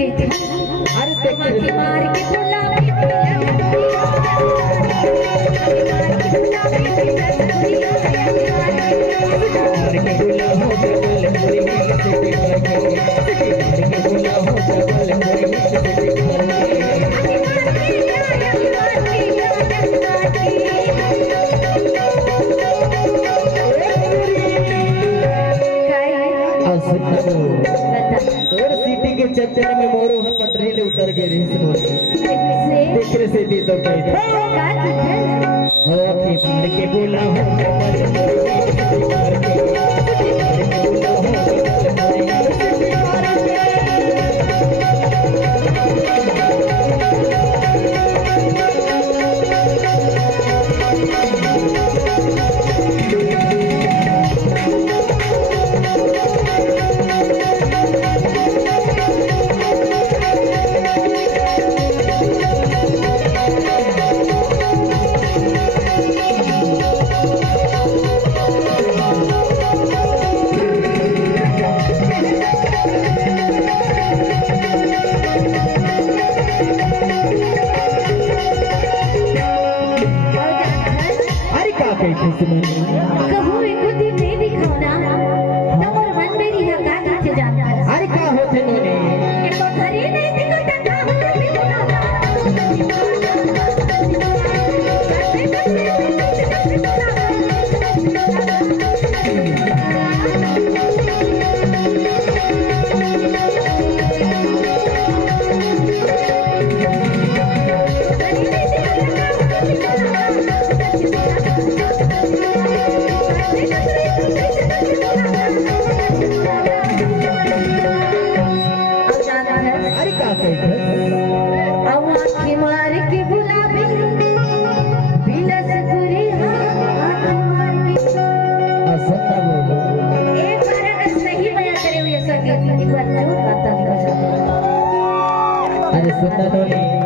अरे देख मार के गुलाबी चक्कर में मोरो हम पटरीले उतर गए देखरे से दी तो कह हो कि मार के बोला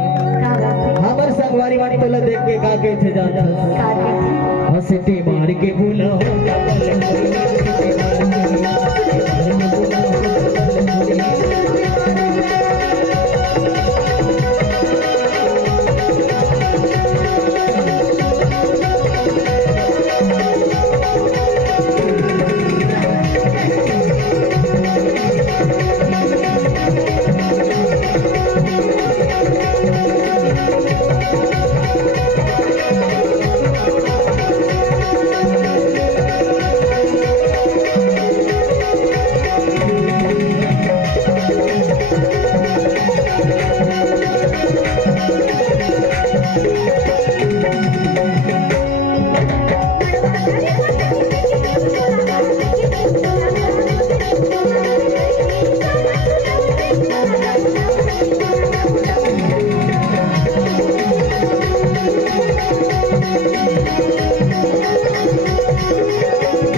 हमर संगवारी वाली तो देख के का के थे जान हंसती मार के भूला हो